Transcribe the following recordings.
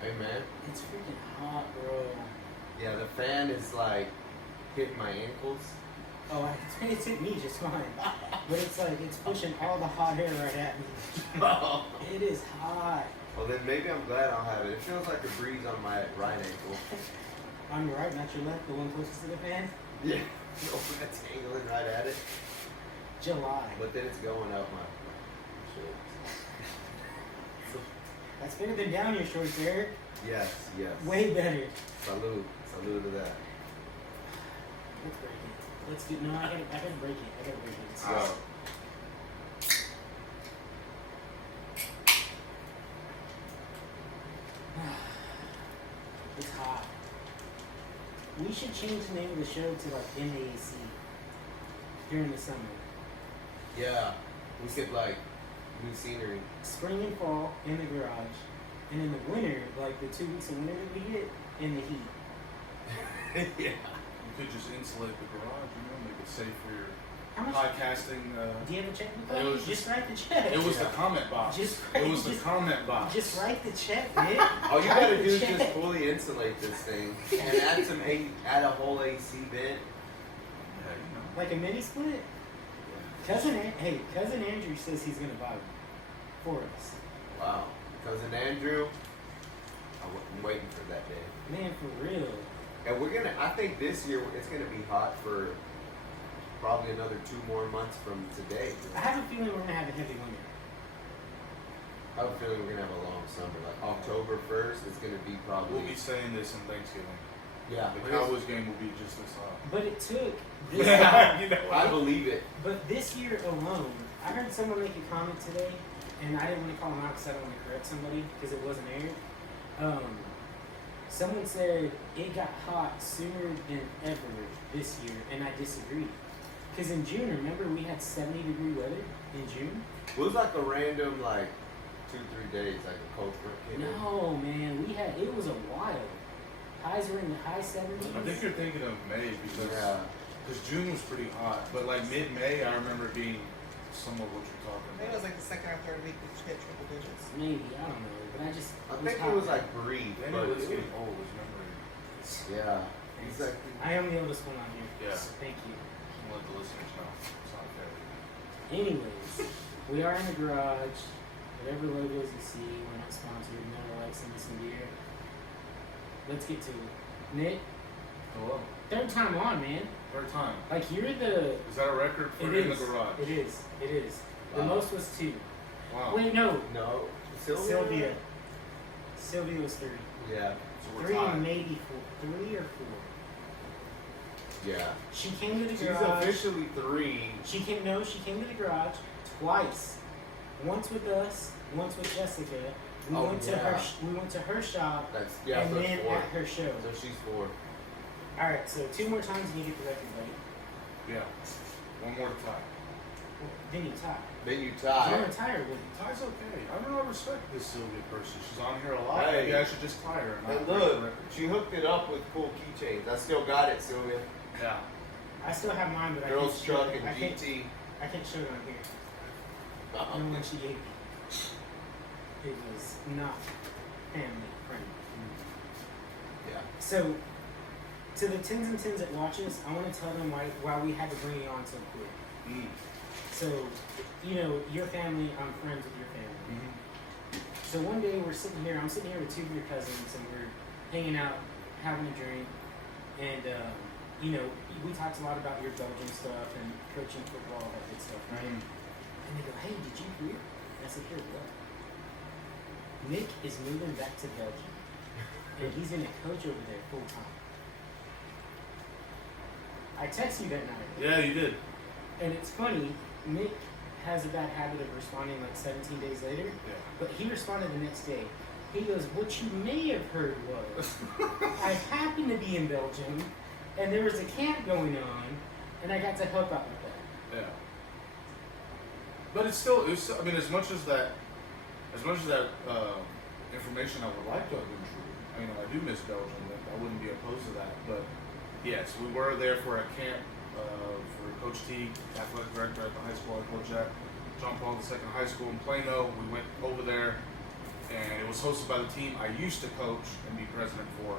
Hey man. It's freaking hot, bro. Yeah, the fan is like hitting my ankles. Oh, it's hit me just fine. But it's like, it's pushing all the hot air right at me. Oh. It is hot. Well then maybe I'm glad I'll have it. It feels like a breeze on my right ankle. On your right, not your left, the one closest to the fan. Yeah. That's angling right at it. July. But then it's going up my shit. That's better than down your shorts, Eric. Yes, yes. Way better. Salute. Salute to that. Let's break it. Let's do. No, I gotta break it. I gotta break it. Let's go. It's hot. We should change the name of the show to like NAC during the summer. Yeah. We could like new scenery. Spring and fall in the garage, and in the winter, like the 2 weeks of winter that we get, in the heat. Yeah. You could just insulate the garage, make it safe for your How much? podcasting. Do you have a checkbook? It on was you? Just write the check. It was the comment box. It was the comment box. Just write the check, man. All you Write gotta the do is check. just fully insulate this thing and add a whole AC vent. Yeah, Like a mini split. Cousin Andrew says he's gonna buy one for us. Wow. Cousin Andrew, I'm waiting for that day. Man, for real. And I think this year it's gonna be hot for probably another 2 more months from today. I have a feeling we're gonna have a heavy winter. I have a feeling we're gonna have a long summer. Like October 1st, it's gonna be probably. We'll be saying this in Thanksgiving. Yeah. The Cowboys game will be just this hot. But it took this I believe it. But this year alone, I heard someone make a comment today, and I didn't want to call them out because I don't want to correct somebody because it wasn't aired. Someone said it got hot sooner than ever this year, and I disagreed. Because in June, remember, we had 70-degree weather in June? It was like a random, like, 2-3 days, like a cold front came in. No, man, it was a wild. Highs were in the high 70s. I think you're thinking of May because June was pretty hot, but like mid-May, I remember being some of what you're talking Maybe it about. was like the second or third week we hit triple digits. Maybe, I don't know, but I think it was like breathe, Then but it was getting old, was memory. yeah. Exactly. I am the oldest one on here. Yeah. So thank you. I'll let the listeners know. It's not fair. Anyways, we are in the garage. Whatever logos you see, we're not sponsored. Never like send us some gear. Let's get to it. Nick, Hello. third time on, man. Third time. Like you're the. Is that a record for It in is. the garage? It is. It is. The Wow. most was 2. Wow. Wait, no. No. Sylvia. Sylvia was 3. Yeah. So we're 3, tied. maybe 4. 3 or 4. Yeah. She came to the She's garage. officially 3. She came to the garage twice. Once with us, once with Jessica. We Oh, went to yeah. her shop, That's and so then it's 4. at her show. So she's 4. All right, so 2 more times and you get the record, buddy. Yeah. One more to tie. Then you tie. Then you You're tie. retired with it. Tie's okay. I don't know, I respect this Sylvia person. She's on here a lot. Hey. Maybe I should just tie her. And And not break the look, record. she hooked it up with cool keychains. I still got it, Sylvia. Yeah. I still have mine, but Girls I can't Truck show it. and I can't, GT. I can't show it on here. The one she gave me. It was not family friendly. Yeah. So, to the tens and tens that watch us, I want to tell them why we had to bring you on so quick. Mm. So, your family, I'm friends with your family. Mm-hmm. So one day I'm sitting here with 2 of your cousins, and we're hanging out, having a drink, and we talked a lot about your Belgium stuff and coaching football, that good stuff, right? And they go, "Hey, did you hear?" And I said, "Hear what?" Nick is moving back to Belgium, and he's gonna coach over there full time. I texted you that night. Yeah, you did. And it's funny, Nick has a bad habit of responding like 17 days later, Yeah. but he responded the next day. He goes, "What you may have heard was, I happened to be in Belgium, and there was a camp going on, and I got to help out with that." Yeah. But it's still, I mean, as much as that information I would like to have been true, I do miss Belgium. I wouldn't be opposed to that. But yes, we were there for a camp for Coach T, athletic director at the high school I coach at, John Paul II High School in Plano. We went over there, and it was hosted by the team I used to coach and be president for.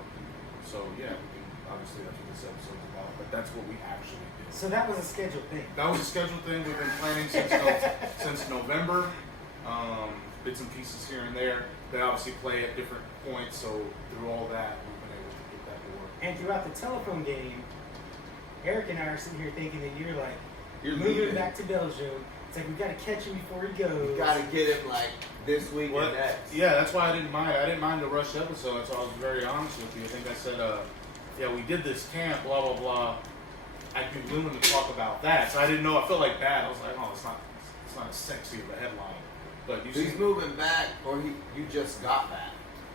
So yeah, we can, obviously that's what this episode's about. But that's what we actually did. So that was a scheduled thing. That was a scheduled thing. We've been planning since November. Bits and pieces here and there. They obviously play at different points, so through all that, we've been able to get that to work. And throughout the telephone game, Eric and I are sitting here thinking that you're like You're moving leaving. back to Belgium. It's like we gotta catch him before he goes. You gotta get him like this week Well, or next. yeah, that's why I didn't mind. I didn't mind the rush episode, so I was very honest with you. I think I said, yeah, we did this camp, blah blah blah. I'd be willing to talk about that. So I didn't know. I felt like bad. I was like, oh, it's not as sexy of a headline. But you He's see, moving back, or you just got back.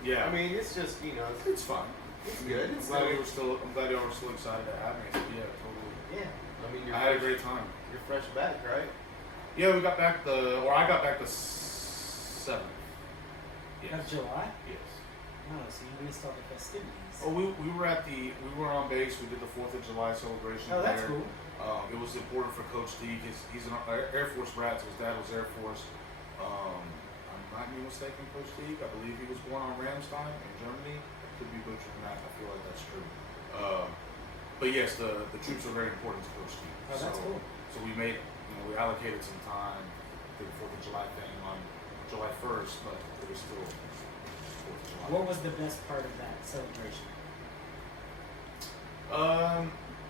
yeah, I mean, it's just it's fun. it's good. I'm It's glad still, I'm glad y'all were still excited to have me. Yeah, totally. Yeah. I mean, I had a great time. You're fresh back, right? Yeah, I got back the 7th. Of July? Yes. Oh, so you missed all the festivities. Oh, we were on base. We did the 4th of July celebration. Oh, that's there. cool. It was important for Coach Teague. He's an Air Force brat, so his dad was Air Force. I might be mistaken, Coach Teague. I believe he was born on Ramstein in Germany. Could be butchered that. I feel like that's true. But yes, the troops are very important to Coach Teague. Oh, that's cool. So we made, we allocated some time to the 4th of July thing on July 1st, but it was still 4th of July. What was the best part of that celebration?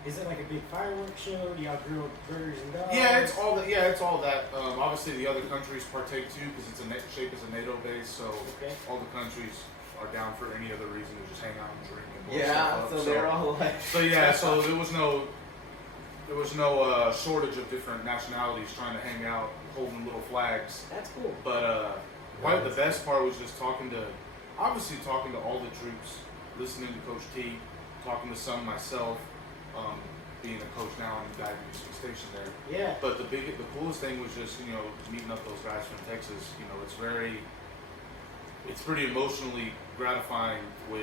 Is it like a big fireworks show? Do y'all grill burgers and dogs? Yeah, it's all that. Yeah, it's all that. Obviously, the other countries partake too because it's shape as a NATO base, so Okay. all the countries are down for any other reason to just hang out and drink and blow Yeah. stuff up. So they're all like. So yeah, so there was no shortage of different nationalities trying to hang out, holding little flags. That's cool. But the best part was just talking to all the troops, listening to Coach T, talking to some myself, being a coach now and the guy who used to be stationed there. Yeah. But the coolest thing was just meeting up those guys from Texas. It's pretty emotionally gratifying when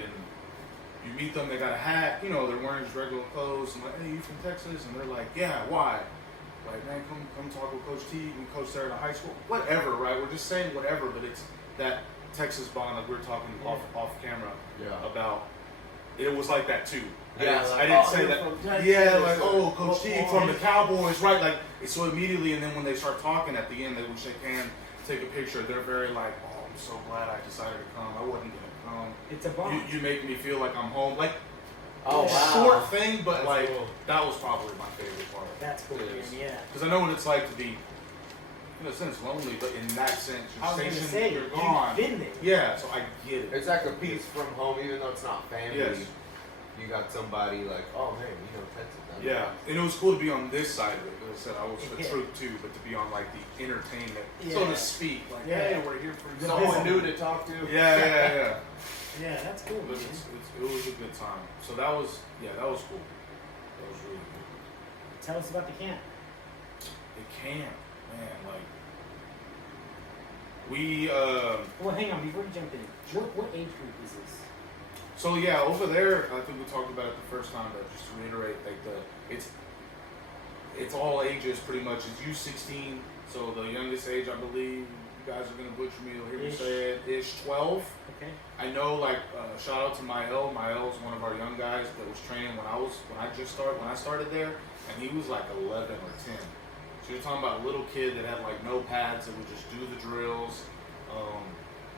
you meet them. They got a hat, they're wearing just regular clothes. I'm like, hey, you from Texas? And they're like, yeah, why? Like, man, come talk with Coach T. We coached there at a high school. Whatever, right? We're just saying whatever, but it's that Texas bond like we were talking off camera Yeah. about. It was like that too. Yeah, I didn't say that. Yeah, like, oh, Coach T from the Cowboys, right? Like, so immediately, and then when they start talking at the end, they would shake hands, take a picture. They're very like, oh, I'm so glad I decided to come. I wasn't gonna come. It's a bond. You make me feel like I'm home. Like, Oh wow. short thing, but That's like cool. that was probably my favorite part. That's cool, It man. is. Yeah. Because I know what it's like to be, in a sense, lonely, but in that sense, I was you're gonna stationed, say, you're you've gone. been there. Yeah, so I get it. It's like a piece from home, even though it's not family. Yes. You got somebody like, oh man, Texas. that's Yeah, nice. and it was cool to be on this side of it. As I said, I was a Yeah. troop too, but to be on like the entertainment, so Yeah. to speak. Like, Yeah. hey, we're here for you. Someone new to talk to. Yeah. Yeah, that's cool, But man. it was a good time. So that was cool. That was really cool. Tell us about the camp. The camp, man, like we. Well, hang on, before you jump in, what age group is this? So yeah, over there, I think we talked about it the first time, but just to reiterate, like it's all ages pretty much. It's U16, so the youngest age, I believe, you guys are gonna butcher me. You'll hear me Ish. say it. Is 12. Okay. I know, like, shout out to Mael. Mael's one of our young guys that was training when I started there, and he was like 11 or 10. So you're talking about a little kid that had like no pads that would just do the drills.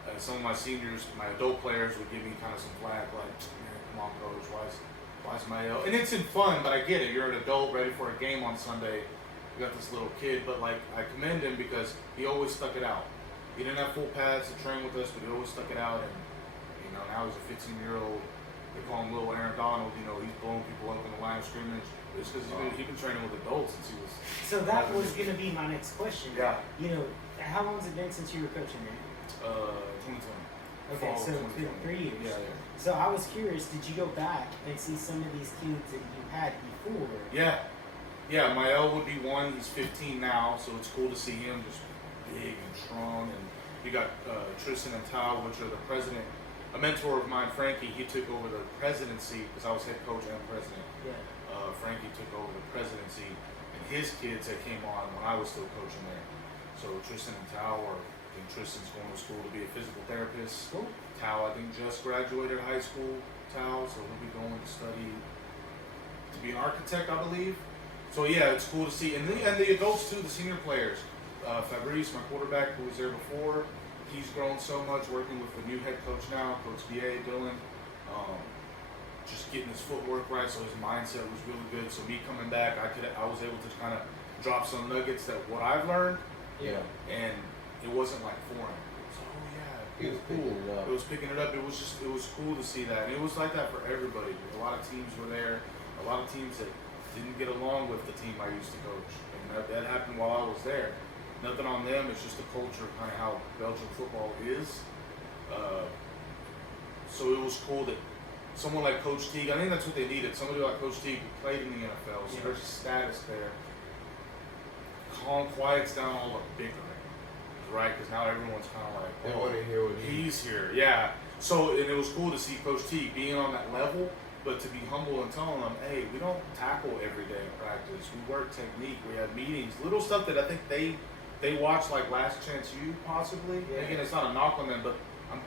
And some of my seniors, my adult players, would give me kind of some flack, like, man, come on, coach, why is Mael? And it's in fun, but I get it. You're an adult ready for a game on Sunday. You got this little kid, but like I commend him because he always stuck it out. He didn't have full pads to train with us, but he always stuck it out. And now he's a 15-year-old. They call him Little Aaron Donald. He's blowing people up in the line of scrimmage. It's because he's been training with adults since he was. So that was going to be my next question. Yeah. How long has it been since you were coaching there? 2020. Okay, Fall of so it's been 3 years. Yeah. So I was curious, did you go back and see some of these kids that you had before? Yeah, Mael would be one. He's 15 now, so it's cool to see him just big and strong. And you got Tristan and Tao, which are the president. A mentor of mine, Frankie, he took over the presidency because I was head coach and president. Yeah. Frankie took over the presidency, and his kids that came on when I was still coaching there. So Tristan and Tao are think Tristan's going to school to be a physical therapist. Cool. Tal, I think, just graduated high school. Tal, so he'll be going to study to be an architect, I believe. So yeah, it's cool to see, and the adults too, the senior players. Fabrice, my quarterback, who was there before, he's grown so much working with the new head coach now, Coach D.A. Dylan. Just getting his footwork right, so his mindset was really good. So me coming back, I was able to kind of drop some nuggets that what I've learned, Yeah. and it wasn't like foreign. It was, oh yeah, He was picking it up. it was picking it up. It was cool to see that, and it was like that for everybody. A lot of teams were there. A lot of teams that didn't get along with the team I used to coach, and that happened while I was there. Nothing on them. It's just the culture, kind of how Belgian football is. So it was cool that someone like Coach Teague, I think that's what they needed. Somebody like Coach Teague who played in the NFL, so there's status there. Quiets down all the bickering, right? Because now everyone's kind of like, They oh, want to hear what he's here, yeah. So, and it was cool to see Coach Teague being on that level, but to be humble and telling them, hey, we don't tackle every day in practice. We work technique. We have meetings, little stuff that I think they watch like Last Chance U possibly. Yeah. Again, it's not a knock on them, but I'm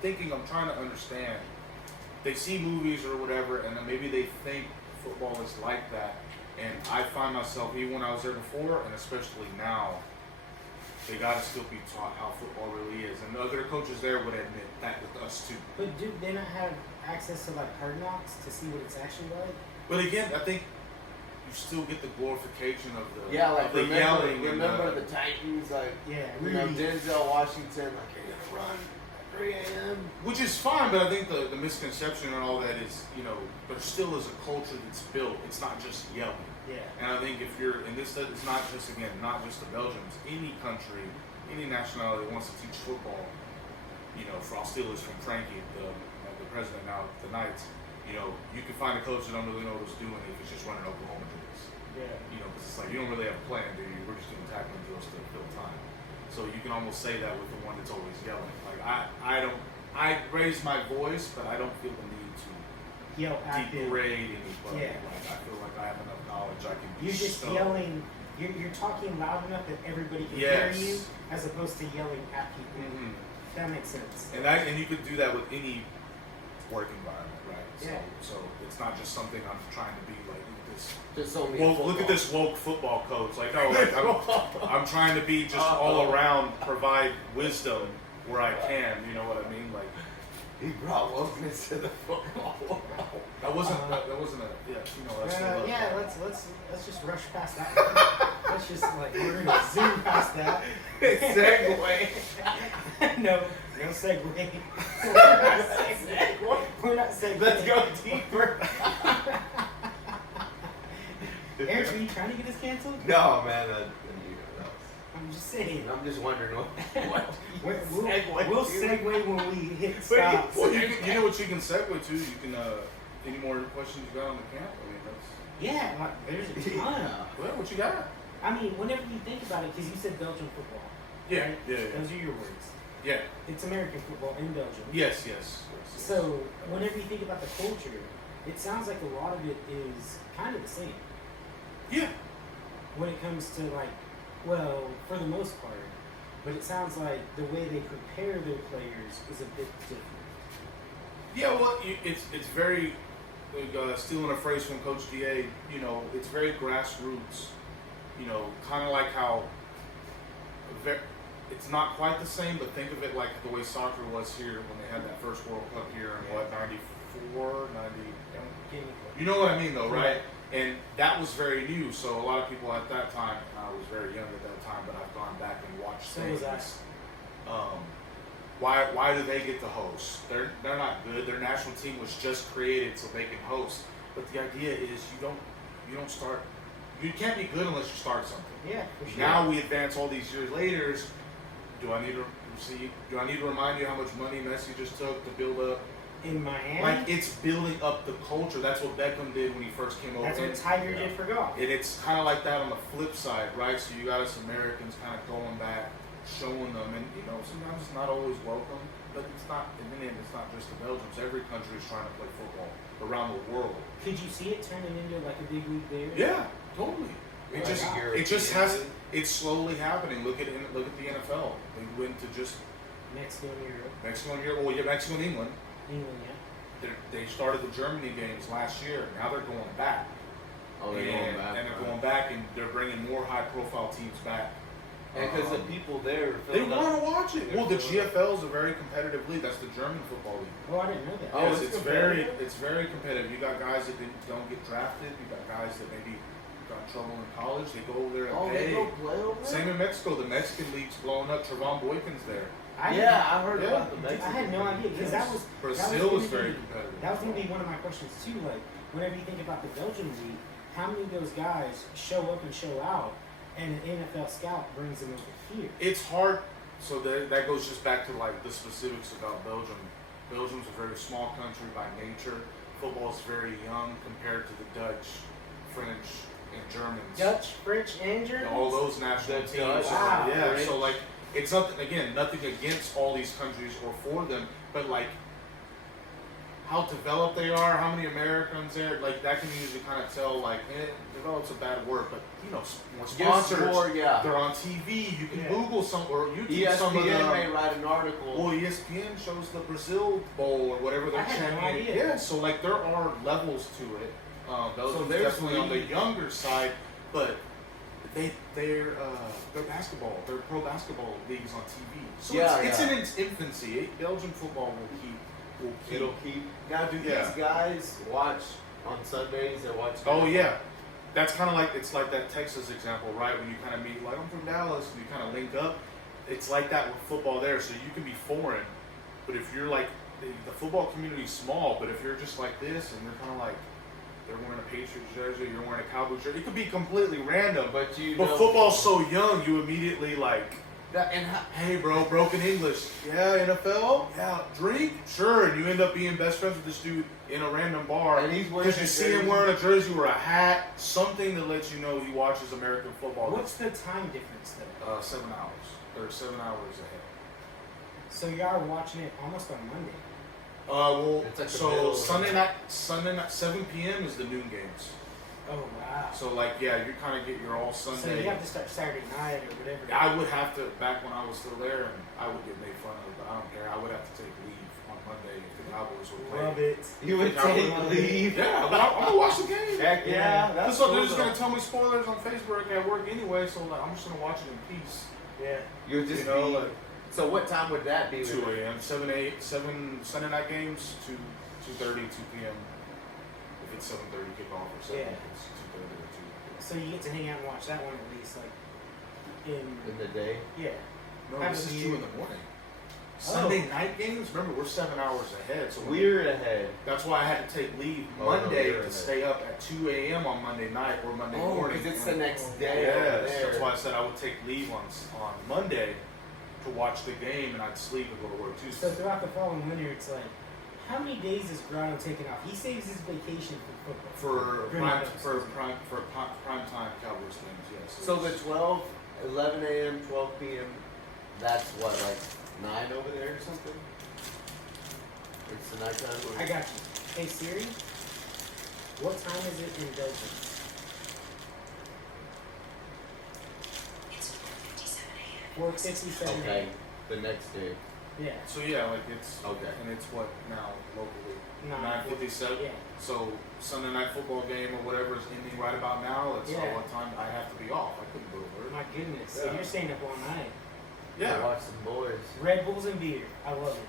trying to understand. They see movies or whatever, and then maybe they think football is like that. And I find myself, even when I was there before, and especially now, they got to still be taught how football really is. And the other coaches there would admit that with us too. But do they not have access to like Hard Knocks to see what it's actually like? But again, I think you still get the glorification of the Yeah, like of the yelling. remember and the Titans, like Yeah, you know, really. Denzel Washington, like you're gonna run at 3 a.m. which is fine, but I think the misconception and all that is, there still is a culture that's built. It's not just yelling. Yeah. And I think if you're, and this is not just, again, not just the Belgians, any country, any nationality that wants to teach football, I'll steal this from Frankie, the president now of the Knights, you can find a coach that don't really know what he's doing if he's just running Oklahoma drills. Yeah. Because it's like, you don't really have a plan, do you? We're just doing tackling drills to fill time. So you can almost say that with the one that's always yelling. Like, I raise my voice, but I don't feel the need to Yell at them. degrade anybody. Yeah. Like, I feel like I have enough knowledge I can You're just bestow. yelling. You're talking loud enough that everybody can Yes. hear you, as opposed to yelling at people. Mhm. That makes sense. And you could do that with any work environment, right? Yeah. So it's not just something I'm trying to be like, look at this. Just only Well, look at this woke football coach. Like, oh, like I'm trying to be just all around, provide wisdom where I can. You know what I mean? Like, He brought wokeness to the football world. that wasn't a, that's Yeah, let's just rush past that. One. Let's just we're gonna zoom past that. Segue. no segue. We're not segueing. Let's go deeper. Eric, are you trying to get us canceled? No, man. I'm just saying. I'm just wondering what We'll segue when we hit stop. Well, you know what you can segue to? You can, any more questions you got on the camp? I mean, that's, Yeah, there's a ton. well, what you got? I mean, whenever you think about it, because you said Belgian football. Yeah, right? yeah. Those are your words. Yeah. It's American football in Belgium. Yes. So, whenever you think about the culture, it sounds like a lot of it is kind of the same Yeah. when it comes to for the most part. But it sounds like the way they prepare their players is a bit different. Yeah, well, it's very, stealing a phrase from Coach D.A., it's very grassroots, kind of like how, it's not quite the same, but think of it like the way soccer was here when they had that first World Cup here in, 94, 90, you know what I mean though, right? And that was very new, so a lot of people at that time, I was very young at that time, but I've gone back and watched So things. was Why do they get to host? They're not good. Their national team was just created so they can host. But the idea is you can't be good unless you start something. Yeah, for sure. Now we advance all these years later. Do I need to remind you how much money Messi just took to build up? In Miami, Like, it's building up the culture. That's what Beckham did when he first came over. that's what And, Tiger did for golf. and it's kind of like that on the flip side, right? So you got us Americans kind of going back, showing them, and sometimes it's not always welcome, but it's not. In the end, it's not just the Belgians. Every country is trying to play football around the world. Could you see it turning into like a big league there? Yeah, totally. It Like just European. it just has. It's slowly happening. Look at the NFL. They went to just Mexico and Europe, Mexico and Europe. Well, yeah, Mexico and England. England, yeah. They started the Germany games last year. Now they're going back. Oh, they're going back. And they're going back, and they're bringing more high-profile teams back. And because the people there, They want to watch it. Well, the GFL is a very competitive league. That's the German football league. Oh, I didn't know that. Oh, Yes, it's it's very competitive. You got guys that don't get drafted. You got guys that maybe got in trouble in college. They go over there and Oh, pay. they go play over there? Same in Mexico. The Mexican league's blowing up. Trevon Boykin's there. Yeah, I heard Yeah. about the Mexican. I had no idea because that was Brazil was is very gonna be- competitive. That was going to be one of my questions too. Like, whenever you think about the Belgian league, how many of those guys show up and show out, and an NFL scout brings them over here? It's hard. So that goes just back to like the specifics about Belgium. Belgium's a very small country by nature. Football is very young compared to the Dutch, French, and Germans. Dutch, French, and German. All those national The teams. Dutch, Wow. Yeah. French. So like, it's nothing. Again, nothing against all these countries or for them, but like how developed they are, how many Americans there, like that can usually kind of tell. Like, develop's a bad word, but you know, more sponsors. More, yeah. They're on TV. You can Yeah. Google some or YouTube some of ESPN them. may write an article. Well, ESPN shows the Brazil Bowl or whatever they're I had no champion. idea. Yeah, so like there are levels to it. Belgium's there's definitely on the league- younger side, but they're basketball. They're pro basketball leagues on TV. So Yeah, it's yeah. in its infancy. Belgian football will keep. It'll keep. Now, do Yeah. these guys watch on Sundays? They watch. Oh yeah, that's kind of like it's like that Texas example, right? When you kind of meet, like I'm from Dallas, and you kind of link up. It's like that with football there. So you can be foreign, but if you're like the football community's small, but if you're just like this and you're kind of like they're wearing a Patriots jersey, you're wearing a Cowboys jersey, it could be completely random. But you. But know- football's so young, you immediately like, That, and how, hey bro, broken English, yeah, NFL, yeah, drink, sure, and you end up being best friends with this dude in a random bar. And he's wearing because you a see him jersey. wearing a jersey or a hat, something that lets you know he watches American football. What's the time difference though? 7 hours? They're 7 hours ahead. So you are watching it almost on Monday. Well, It's like the so middle of Sunday night, 7 p.m. is the noon games. Oh wow. So like, yeah, you kind of get your all So Sunday. you have to start Saturday night or whatever. I would have to, back when I was still there, and I would get made fun of, but I don't care. I would have to take leave on Monday if the Cowboys were playing. Love it. you would I would- take leave. Yeah, but I'm gonna watch the game. Heck yeah, that's So cool, they're just though. gonna tell me spoilers on Facebook at work anyway, so like I'm just gonna watch it in peace. Yeah. You'll just You know, be. like So what time would that be? 2 a.m., 7 Sunday night games to 2:30, 2 p.m. If it's 7:30 kickoff or 7, Yeah. it's 2:30 or 2. So you get to hang out and watch that one at least, like in In the day. yeah. No, Have this a is view. 2 in the morning. Sunday night games. Remember, we're 7 hours ahead, so We're ahead. that's why I had to take leave Oh, no, Monday you're to ahead. stay up at 2 a.m. on Monday night or Monday Oh, morning. because it's the next day over Yes, there. that's why I said I would take leave on Monday to watch the game, and I'd sleep and go to work So Tuesday. throughout the fall and winter, it's like, how many days is Grotto taking off? He saves his vacation for football. For Granados. prime time Cowboys games, yes. So the 12, 11 a.m., 12 p.m. That's what, like 9 over there or something. It's the nighttime. I got you. Hey Siri, what time is it in Belgium? It's 4:57 a.m. 4:57 Okay, a.m. the next day. Yeah. So yeah, like it's Okay. and it's what now locally 9:57. 9:57. Yeah. So Sunday night football game or whatever is ending right about now. That's Yeah. what time I have to be off. I couldn't go to work. My goodness. So Yeah. you're staying up all night. To Yeah. watch some boys. Red Bulls and beer. I love it.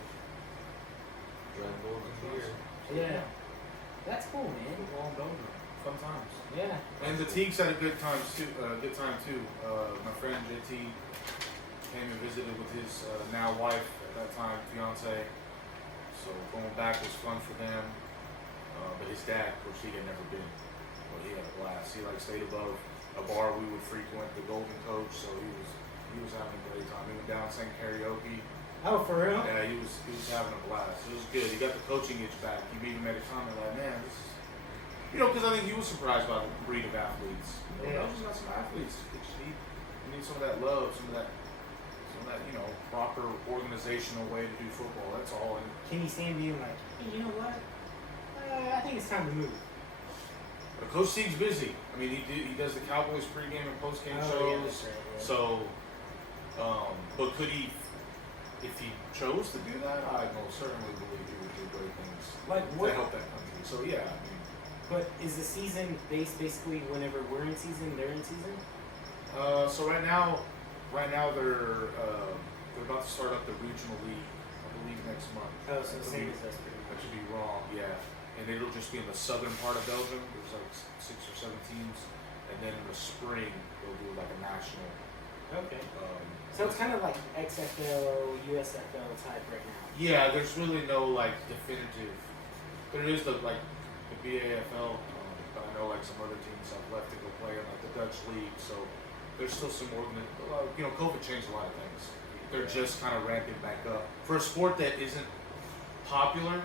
Red Bulls and beer. Yeah. That's cool, man. Long Belgium. Fun times. Yeah. And the Teagues had a good time too. My friend JT came and visited with his now wife at that time, fiance. So going back was fun for them. But his dad, of course, he had never been. But he had a blast. He like stayed above a bar we would frequent, the Golden Coach. So he was having a great time. He went down and sang karaoke. Oh, for real? Yeah, he was having a blast. It was good. He got the coaching itch back. He even made a comment like, man, this is, because I think he was surprised by the breed of athletes. Yeah. Belgium's got some athletes. They just need some of that love, some of that, proper organizational way to do football. That's all. And Can you stand being like, hey, you know what? I think it's time to move. Coach Teague's busy. I mean, he does the Cowboys pregame and postgame Oh, yeah, shows. that's right, yeah. So, but could he if he chose to do that, I most certainly believe he would do great things Like to what? help that country. So yeah, I mean, But is the season based basically whenever we're in season, they're in season? so right now they're about to start up the regional league. I believe next month. Oh, so I the same believe- as us pretty I much. could be wrong, yeah. And it'll just be in the southern part of Belgium. There's like 6 or 7 teams, and then in the spring they'll do like a national. Okay. So it's kind of like XFL, USFL type right now. Yeah, there's really no like definitive. There is the BAFL, but I know like some other teams have left to go play in like the Dutch league. So there's still some COVID changed a lot of things. They're just kind of ramping back up for a sport that isn't popular.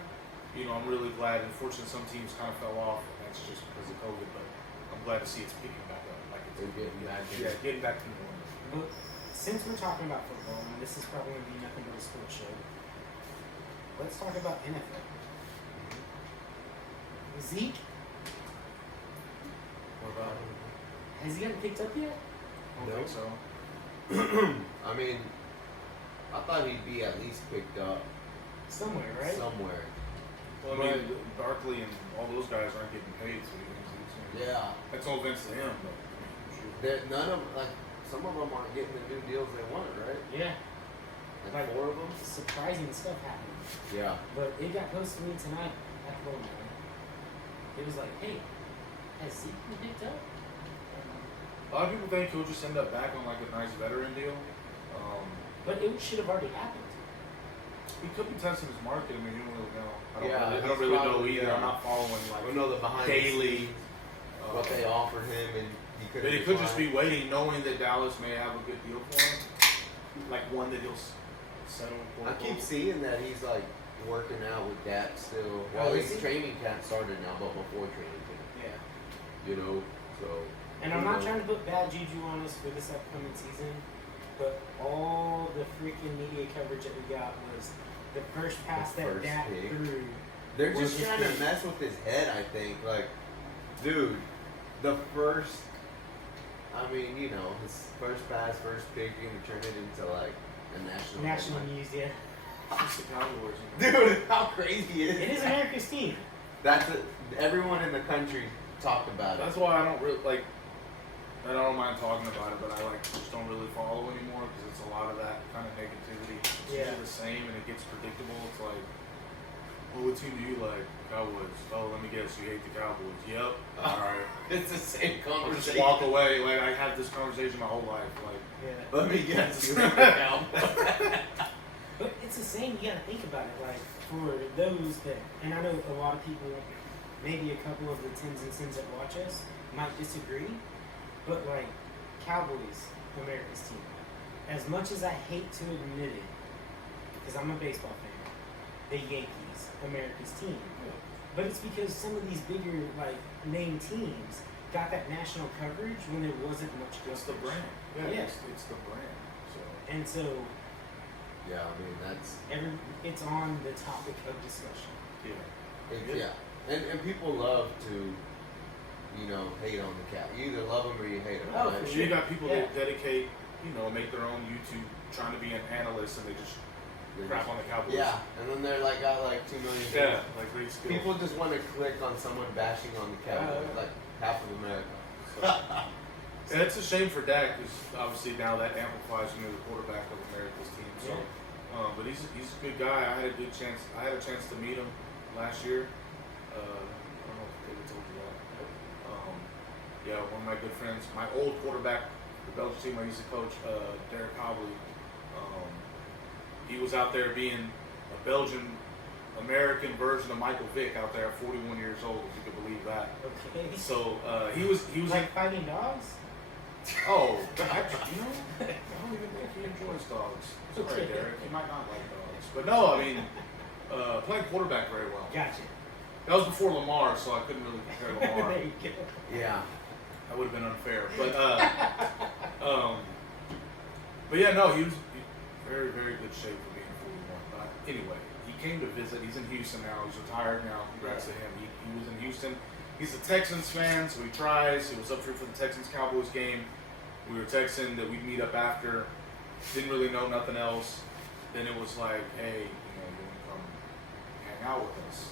I'm really glad. Unfortunately, some teams kind of fell off, and that's just because of COVID. But I'm glad to see it's picking back up. Like They're getting back in. yeah, getting back to normal. But since we're talking about football, and this is probably going to be nothing but a sports show, let's talk about NFL. Zeke, What about? has he gotten picked up yet? I don't No. think so. I mean, I thought he'd be at least picked up Somewhere, right? somewhere. Well, I mean, Barkley and all those guys aren't getting paid, so you can Yeah. That's no offense to him, but I'm sure. None of some of them aren't getting the new deals they wanted, right? Yeah. Like 4 of them. Surprising stuff happened. Yeah. But it got posted to me tonight at home. It was like, hey, has Zeke been picked up? A lot of people think he'll just end up back on like a nice veteran deal. But it should have already happened. He could be testing his market. I mean, you don't really know. Yeah, I don't he's really know probably, either. yeah. I'm not following like We know the behind the daily. scenes, what they offered him, and he could. But he could just be waiting, knowing that Dallas may have a good deal for him, like one that he'll settle for. I keep seeing that he's like working out with Dak still. Well, Oh, is his he? training camp started now, but before training camp, Yeah. so. And I'm not trying to put bad juju on us for this upcoming season, but all the freaking media coverage that we got was the first pass The that first Dak pick. threw. They're was just his trying to pick. mess with his head, I think. Like, dude, the first, his first pass, first pick, you're gonna turn it into like a national. National headline. news, yeah. It's the Cowboys. Dude, how crazy is It is that? America's team. Everyone in the country talked about it. That's why I don't really like. I don't mind talking about it, but I just don't really follow anymore because it's a lot of that kind of negativity. It's Yeah. usually the same and it gets predictable. It's like, well, what team do you like? Cowboys. Oh, let me guess, you hate the Cowboys. Yep. All right. It's the same I'll just conversation. walk away. Like I had this conversation my whole life. Like, Yeah. Let me guess, you hate the Cowboys. But it's the same. You gotta think about it. Like for those that, and I know a lot of people, maybe a couple of the Tims and Sims that watch us might disagree, but like Cowboys, America's team. As much as I hate to admit it, because I'm a baseball fan, the Yankees, America's team. But it's because some of these bigger like name teams got that national coverage when there wasn't much. it's the coverage. brand. Yeah. It's the brand. So. And so Yeah, that's it's on the topic of discussion. Yeah. And people love to, hate on the cat. You either love them or you hate them. Oh, right? for You got people Yeah. that dedicate, make their own YouTube, trying to be an analyst, and they just They're crap just- on the Cowboys. Yeah, and then they're got 2 million. Yeah, like they still. People just want to click on someone bashing on the Cowboys, Oh. like half of America. And it's a shame for Dak because obviously now that amplifies the quarterback of America's team. So, but he's a good guy. I had a chance to meet him last year. I don't know if David told you that. Yeah, one of my good friends, my old quarterback, the Belgian team I used to coach, Derek Cobley. He was out there being a Belgian American version of Michael Vick out there at 41 years old, if you could believe that. Okay. So he was like fighting dogs. Oh, actually, I don't even think he enjoys dogs. Sorry, Derek. He might not like dogs. But no, I mean, playing quarterback very well. Gotcha. That was before Lamar, so I couldn't really compare Lamar. There you go. Yeah. That would have been unfair. But yeah, no, he was in very, very good shape for being 41. But anyway, he came to visit. He's in Houston now. He's retired now. Congrats to him. He was in Houston. He's a Texans fan, so he tries. He was up here for the Texans-Cowboys game. We were texting that we'd meet up after. Didn't really know nothing else. then it was like, hey, you know, you want to come hang out with us?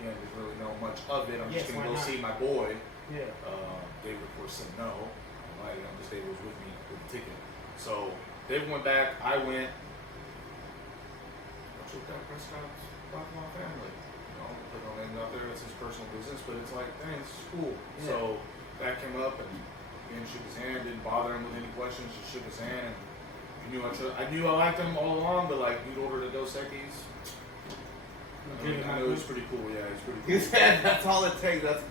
Again, didn't really know much of it. I'm Yes, just gonna why go not? see my boy. Yeah. David, of course, said no. Like, just David was with me with the ticket. So David went back. I went. I took Dak Prescott's talking to my family. You know, put no names out there. It's his personal business, but it's like, dang, it's cool. Yeah. So that came up and again shook his hand. Didn't bother him with any questions. Just shook his hand. And I knew I liked him all along, but like you'd order the Dos Equis. I know he's pretty cool. Yeah, he's pretty He cool. said that's all it takes. That's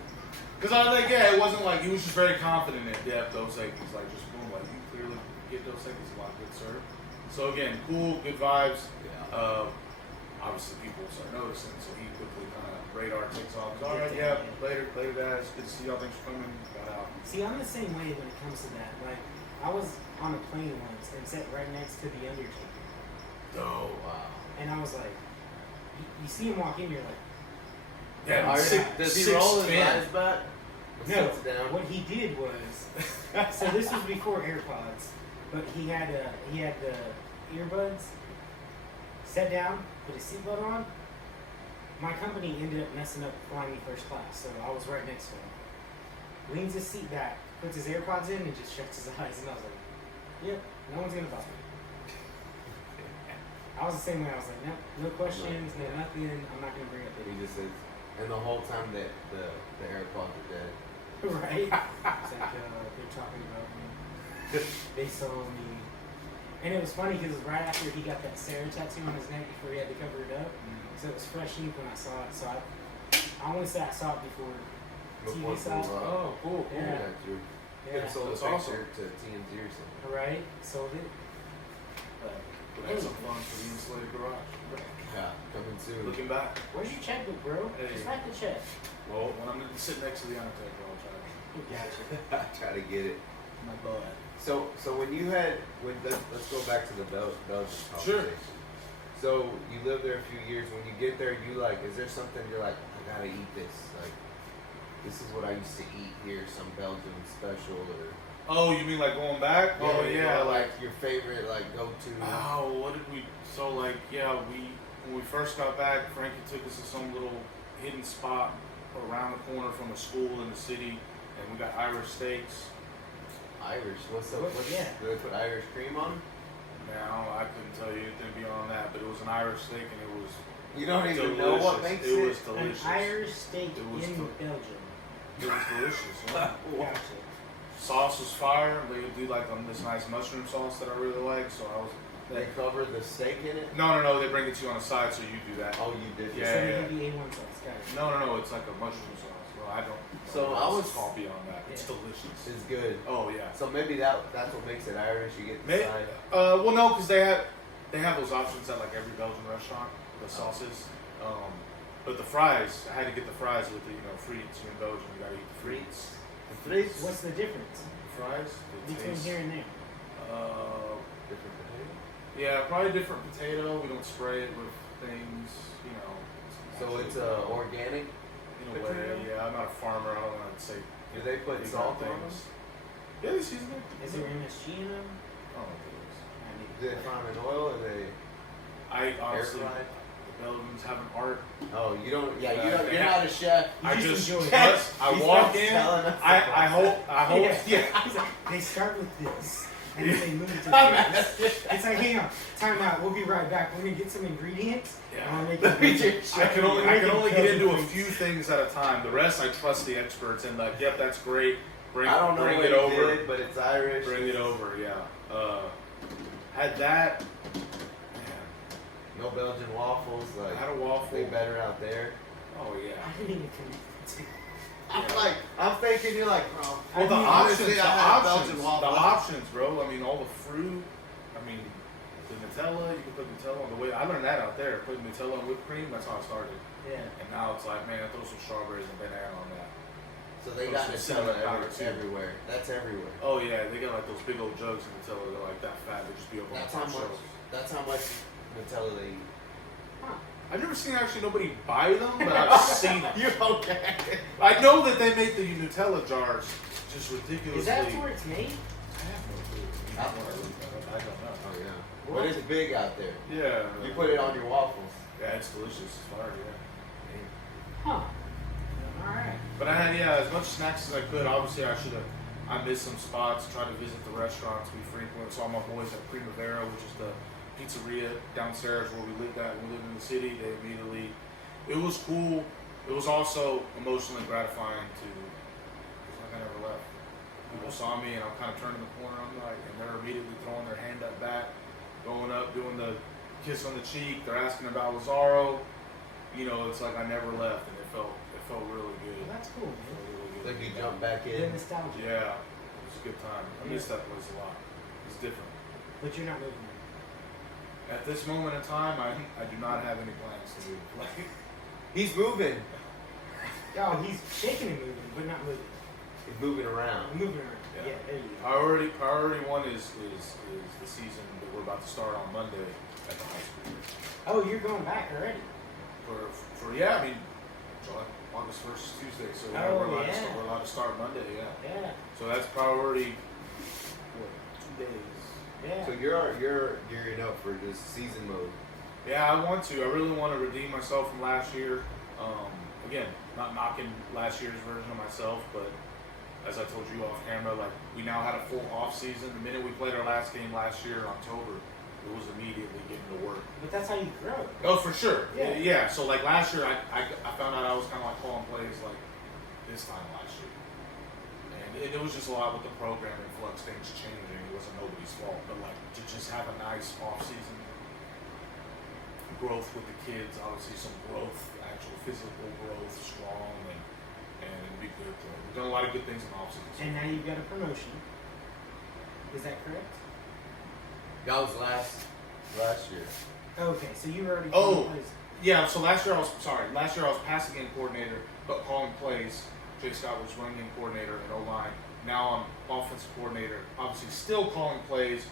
Because I was like, yeah, it wasn't like he was just very confident in yeah, Dos Equis, like just boom, like you clearly get Dos Equis a lot, good sir. So again, cool, good vibes. yeah. Obviously, people start noticing, so he quickly kind of radar takes off. He's, all right, yeah, later, guys. Good to see y'all. Thanks for coming. Got out. See, I'm the same way when it comes to that. Like, I was on a plane once and sat right next to the Undertaker, Oh wow. and I was like, you see him walk in, you're like, Yeah, Are- six, does he six roll his fan. eyes back? Or no. sits down? What he did was, so this was before AirPods, but he had the earbuds. Sat down, put his seatbelt on. My company ended up messing up flying me first class, so I was right next to him. Leans his seat back, puts his AirPods in, and just shuts his eyes. And I was like, "Yep, no one's gonna bother me." I was the same way. I was like, "No questions, no nothing. I'm not gonna bring up He anything." just sits, and the whole time that the AirPods are dead. Right? It's like they're talking about me. They saw me. And it was funny because it was right after he got that Sarah tattoo on his neck before he had to cover it up. So it was fresh ink when I saw it. So I want to say I saw it before Before TV saw it. it blew up. Oh, cool. Yeah. Yeah, true. Yeah. Could have sold That's a awesome. picture to TMZ or something. Right? Sold it. But that's some fun for the Insulated Garage. Yeah, coming soon. Looking back, Where's your checkbook, bro? Hey. Just write the check. well, when I'm sitting next to the Undertaker, I'll try to. Gotcha. Try to get it. My bud. So when you had let's go back to the Belgian Sure. conversation. So you lived there a few years. When you get there, you like, is there something you're like, I gotta eat this? Like, this is what I used to eat here, some Belgian special or. Oh, you mean like going back? Oh you yeah, know, like. your favorite like go to. Oh, what did we? So like, yeah, when we first got back, Frankie took us to some little hidden spot around the corner from a school in the city, and we got Irish steaks. Irish. What's the What- what's, yeah. do they put Irish cream on? Now I couldn't tell you anything beyond that, but it was an Irish steak, and it was You don't even delicious. know what makes it it. was delicious. An Irish steak It was in del- Belgium. It was delicious. Yeah. Gotcha. Sauce was fire. They would do like this nice mushroom sauce that I really like. So I was. They cover the steak in it. No. They bring it to you on the side, so you do that. Oh, you did. Yeah, So yeah, they yeah. give you A1 sauce. Got it. No. It's like a mushroom sauce. Well, I don't. So know I what was- it's called beyond that. It's Yeah. delicious. It's good. Oh yeah. So maybe that's what makes it Irish. You get the Maybe, side. well, no, because they have those options at like every Belgian restaurant. The sauces, but the fries. I had to get the fries with the frites. You're in Belgium, you gotta eat the frites. The frites. What's the difference The fries. They between taste, here and there? different potato? yeah, probably different potato. We don't spray it with things. So it's actually, organic. in a way. potato? Yeah, I'm not a farmer. I don't want to say. Do they put these salt kind on of them? things. Yeah, they season it. Is there MSG in them? I don't know what it is. I need Do they fry them in oil or they I air honestly, fried? the Belgians have an art. Oh, you don't. Yeah, Yeah, you don't. they You're have- not a chef. You I just just enjoy it. yes, I He's walk not in. telling us I hope. Yeah. He's like, they start with this, and then they move to this. It's like, hang on, time out. We'll be right back. We're gonna get some ingredients. Yeah. And I'll make Let me it. just I can only get Belgian into a things. few things at a time. The rest I trust the experts and like, yep, that's great. Bring I don't know bring what it he over. did, but it's Irish. Bring it over, yeah. Had that. Man, No Belgian waffles. I Like had a waffle. they better out there. Oh yeah. I didn't even connect to. I'm thinking you're like, bro. Well, the honestly, options, I the had options, Belgian the waffles. options, bro. I mean, all the fruit. I mean, the Nutella. You can put Nutella on the way. I learned that out there. Putting Nutella on whipped cream. That's how I started. Yeah. And now it's like, man, throw some strawberries and banana on that. So they Those got some Nutella cinnamon powder, too. everywhere. That's everywhere. Oh yeah, they got like those big old jugs of Nutella. They're like that fat. They just be up on That's the how top much. shelf. That's how much Nutella they eat. I've never seen actually nobody buy them, but I've seen them. You okay? I know that they make the Nutella jars just ridiculously. Is that where it's made? I have no clue. I don't know. Oh yeah. But it's big out there. Yeah. You put it on your waffles. Yeah, it's delicious. It's fire, yeah. Huh. Alright. But I had, as much snacks as I could. Obviously, I missed some spots, tried to visit the restaurants we frequent. Saw my boys at Primavera, which is the pizzeria downstairs where we lived at when we lived in the city. It was cool. It was also emotionally gratifying to, it's like I never left. People saw me and I'm kind of turning the corner, and they're immediately throwing their hand up back, going up, doing the kiss on the cheek. They're asking about Lazaro. It's like I never left, and it felt really good. Well, that's cool, It man. felt really good. Like you jump back The in. nostalgia. Yeah, it was a good time. I miss that place a lot. It's different. But you're not moving. At this moment in time, I do not have any plans to move. Like, He's moving. Oh, he's shaking and moving, but not moving. He's moving around. Moving around. Yeah. Yeah, there you go. priority one is the season that we're about to start on Monday at the high school. Oh, you're going back already. I mean, August 1st is Tuesday, so Oh, we're allowed to start Monday. Yeah. Yeah. So that's priority. What, 2 days? Yeah. So you're gearing up for this season mode. Yeah, I want to. I really want to redeem myself from last year. Again, not knocking last year's version of myself, but as I told you off camera, like we now had a full off season. The minute we played our last game last year in October, it was immediately getting to work. But that's how you grow. Oh, for sure. Yeah. So like last year, I found out I was kind of like calling plays like this time last year, and it was just a lot with the program and flux, things changing. It wasn't nobody's fault, but like to just have a nice off season, growth with the kids, obviously some growth, actual physical growth, strong, and it'd be good. We've done a lot of good things in off season. And now you've got a promotion. Is that correct? That was last year. Okay, so you were already. Oh. calling plays. Yeah, so last year I was passing game coordinator, but calling plays. Jay Scott was running game coordinator at O-line. Now I'm offensive coordinator. Obviously still calling plays.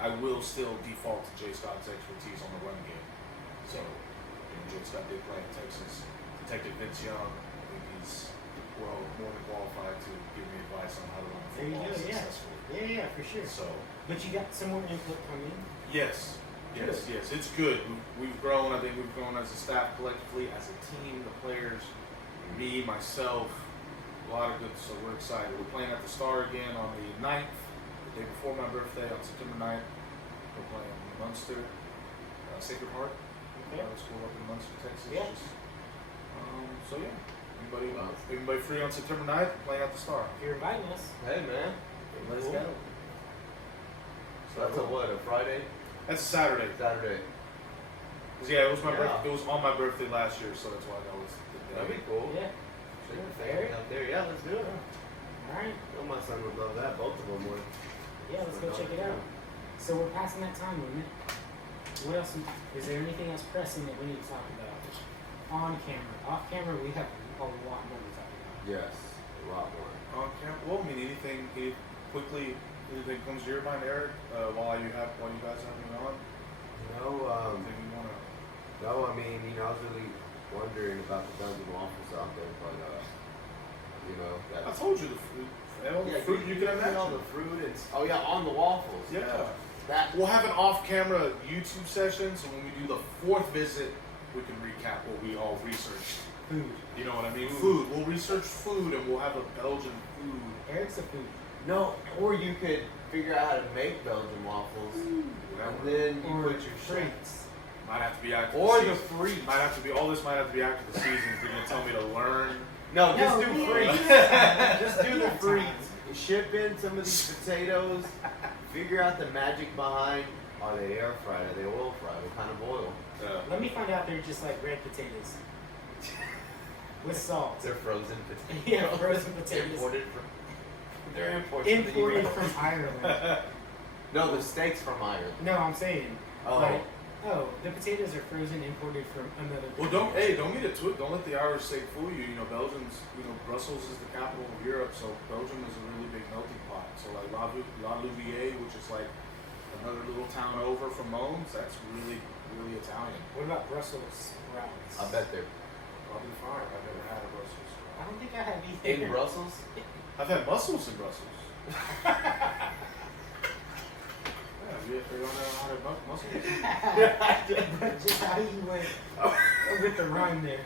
I will still default to Jay Scott's expertise on the run game. So, Jay Scott did play in Texas. Detective Vince Young, I think he's more than qualified to give me advice on how to run There you football go, yeah. successfully. Yeah, for sure. So, But you got some more input coming. yes, it's good. We've grown. I think we've grown as a staff collectively, as a team, the players, me, myself, a lot of good. So we're excited. We're playing at the Star again on the 9th, the day before my birthday, on September 9th. We're playing Munster, Sacred Heart, Okay. school up in Munster, Texas. Yeah. So yeah, anybody free on September 9th? Playing at the Star. If you're inviting us, Hey man. let's Cool. go. So that's a what? A Friday? That's a Saturday. Saturday. 'Cause, yeah, it was my Yeah. birthday. It was on my birthday last year, so that's why that was the day. That'd be cool. Yeah. Take the Fair. family out there. Yeah, let's do it. All right. I know my son would love that. Both of them would. Yeah, let's go check it out. So we're passing that time limit. What else? Is there anything else pressing that we need to talk about? On camera, off camera, we have a lot more to talk about. Yes, a lot more. On camera? Well, I mean, anything comes to your mind, Eric, while you guys have me on? No, Anything you want to? no. I mean, I was really wondering about the Belgian waffles out there, but I that. told you the fruit. Yeah, Fruit you can imagine all imagine. the fruit and oh yeah, on the waffles. Yeah. That. We'll have an off-camera YouTube session, so when we do the 4th visit, we can recap what we all researched. Food. You know what I mean? Food. We'll research food, and we'll have a Belgian food. Eric's a food. No, or you could figure out how to make Belgian waffles, and then you Or put your shrimp. treats. Might have to be after Or the the season. frites. Might have to be. All this might have to be after the season. If you're gonna tell me to learn. No, just No, do we- frites. Just do we the have frites. time. Ship in some of these potatoes. Figure out the magic behind. Are they air fried? Are they oil fried? What kind of oil? Let me find out they're just like red potatoes. With salt. They're frozen potatoes. Yeah, frozen potatoes. Imported from. They're imported Imported from Ireland. No, the steaks from Ireland. No, I'm saying. Oh. Like, the potatoes are frozen, imported from another. Well, don't get it twisted. Don't let the Irish steak fool you. Belgium's, Brussels is the capital of Europe, so Belgium is a really big melting pot. So like La Louviers, which is like another little town over from Mons, that's really, really Italian. What about Brussels sprouts? I bet they're Probably fine. I've never had a Brussels sprout. I don't think I have either. in Brussels. I've had mussels in Brussels. Yeah, you ever gone down how to muscle? But just how you went with the rhyme there.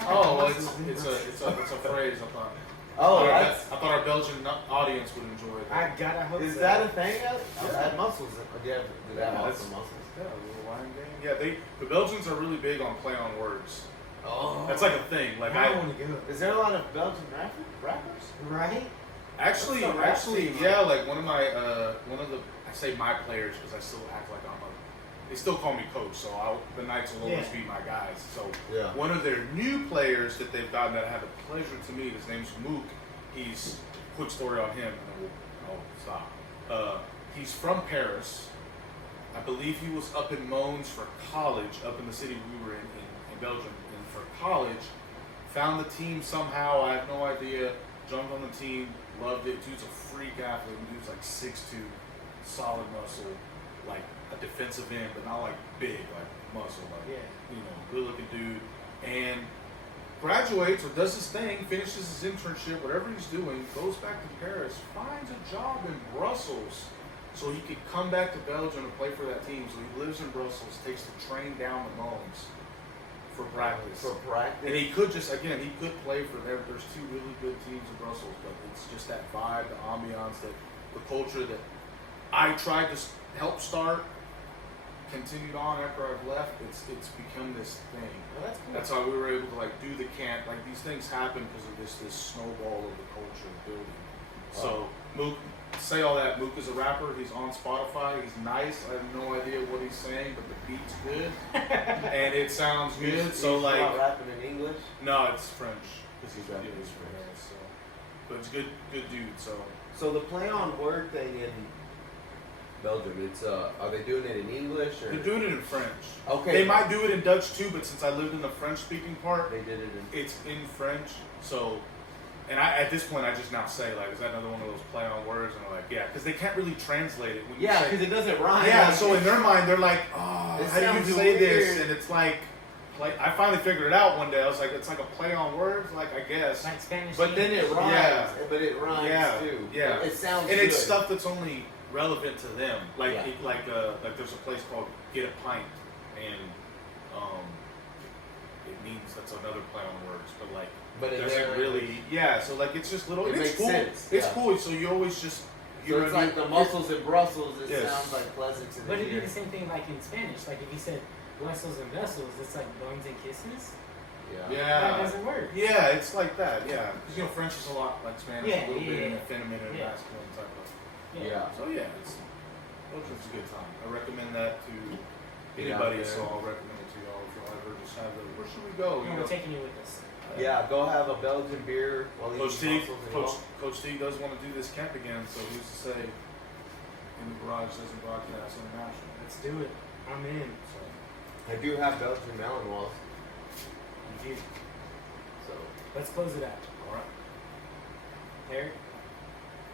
Oh, well, it's a phrase. I thought. Oh, I that's. thought our Belgian audience would enjoy it. I gotta hope Is so. that a thing? I've Yeah. had muscles. Did that Yeah, have that's- some muscles? Yeah, a little line game. Yeah, the Belgians are really big on play on words. Oh. That's like a thing. Like I I want to go. Is there a lot of Belgian rappers? Right? actually, What's the rap actually, scene yeah, like one of the I say my players because I still act like I'm a. They still call me coach, so the Knights will always Yeah. be my guys. So Yeah. one of their new players that they've gotten that I had the pleasure to meet, his name's Mook. He's quick story on him, and then I'll stop. He's from Paris. I believe he was up in Mons for college, up in the city we were in Belgium, and for college. Found the team somehow. I have no idea. Jumped on the team, loved it. Dude's a freak athlete. Dude's like 6'2", solid muscle, like a defensive end, but not like big, like muscle, like good looking dude. And graduates or does his thing, finishes his internship, whatever he's doing, goes back to Paris, finds a job in Brussels so he could come back to Belgium and play for that team. So he lives in Brussels, takes the train down to Mons for practice. For practice. And he could just, again, he could play for there. There's two really good teams in Brussels, but it's just that vibe, the ambiance, the culture that I tried to help start, continued on after I've left. It's become this thing. Well, that's cool. That's how we were able to like do the camp. Like these things happen because of this snowball of the culture building. So Mook, say all that. Mook is a rapper. He's on Spotify. He's nice. I have no idea what he's saying, but the beat's good and it sounds good. So He's like, not rapping in English. no, it's French because he's Rapping rapping in French. French. So, but it's good dude. So So the play on word thing in Belgium, it's are they doing it in English or? they're doing it in French. Okay. They might do it in Dutch too, but since I lived in the French-speaking part, They did it in. it's in French. So, and I at this point I just now say like, is that another one of those play on words? And I'm like, yeah, because they can't really translate it when you Yeah, say. because it doesn't rhyme. Yeah, Like, so in their mind they're like, oh, It how do sounds you say this? weird. And it's like I finally figured it out one day. I was like, it's like a play on words, like I guess. Like Spanish. But then it rhymes. Yeah. But it rhymes Yeah, too. yeah. It sounds And good. it's stuff that's only relevant to them. Like Yeah. like there's a place called Get a Pint, and it means that's another play on words, but like But it doesn't doesn't really. Yeah, so like it's just little. It It's makes cool. sense, It's yeah. cool. So you always just. So it's like the muscles in Brussels. It Yes. sounds like pleasant to the But it'd be ear. the same thing like in Spanish. Like if you said Brussels and vessels, it's like bones and kisses. That Yeah. doesn't work. Yeah, it's like that. Yeah, because French is a lot like Spanish, Yeah, a little bit yeah, in yeah. a feminine and Yeah. masculine type of. Yeah. So yeah, it's a good time. I recommend that to Get out anybody. there. So I'll recommend it to y'all if y'all ever just have the. Where should we go? No, we're taking you with us. Yeah, go have a Belgian beer while you Coach eat T, mussels and all. Coach T does want to do this camp again, so he used to say, "In the garage doesn't broadcast international." Let's do it. I'm in. So I do have Belgian melon walls. You do. So Let's close it out. all right. Eric?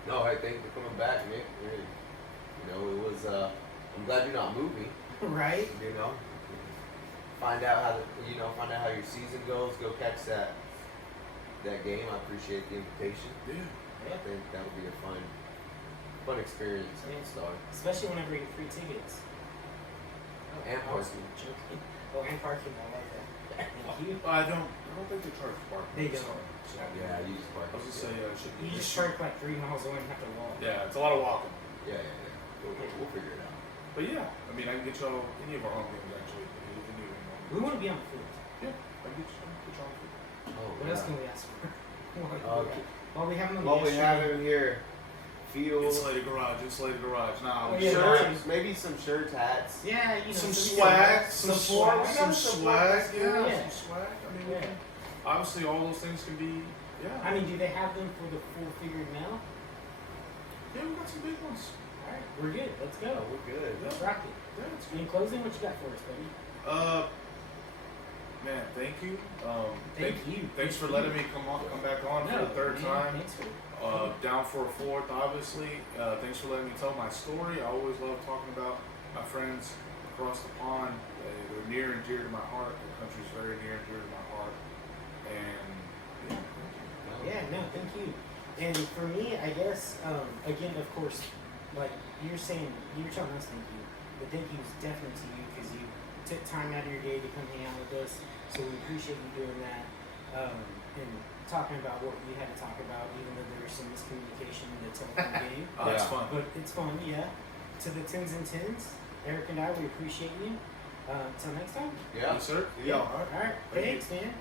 no, I thank you for coming back, Nick. Really. You know, it was. I'm glad you're not moving. Right? You know, find out how your season goes. Go catch that game. I appreciate the invitation. Yeah. I think that'll be a fun experience at the start. Especially whenever you get free tickets. And I was parking. joking. Oh, and parking. I like that. Thank you. I don't think they charge parking. They I'm don't. sorry. So, Yeah, you just park. I was just saying, should You just park like 3 miles away and have to walk. Yeah, it's a lot of walking. Yeah. We'll figure it out. But yeah, I mean, I can get y'all any of our home games actually. If you need anyone. We want to be on the field. Yeah, I can get y'all on food. Oh, What else can we ask for? Okay. While we have him on Well, the we guest have stream, him here. Field. Insulated garage. Nah, Oh, yeah, Shirts, maybe some shirts, hats. Yeah, you know, some so we swag, can- some support. swag, We some gotta support swag, us. yeah, Yeah. some swag. I mean, Yeah. obviously, all those things can be, yeah. I mean, do they have them for the full figured now? Yeah, we got some big ones. All right, we're good. Let's go. Oh, we're good. Let's rock it. Yeah, it's In closing, what you got for us, buddy? Man, thank you. Thank you. Thanks for letting me come back on for the third man, time. Thanks for Down for a fourth, obviously. Thanks for letting me tell my story. I always love talking about my friends across the pond. They're near and dear to my heart. The country's very near and dear to my heart. And Yeah, no, thank you. And for me, I guess, again, of course, like you're saying, you're telling us thank you, but thank you is definitely to you because you took time out of your day to come hang out with us. So we appreciate you doing that and talking about what we had to talk about, even though there was some miscommunication in the telephone game. Oh, it's Yeah. fun. But it's fun, yeah. To the 10s and 10s, Eric and I, we appreciate you. Until next time. Yeah. Yes, sir. Yeah. All right. All right. Thank you. Thanks, man.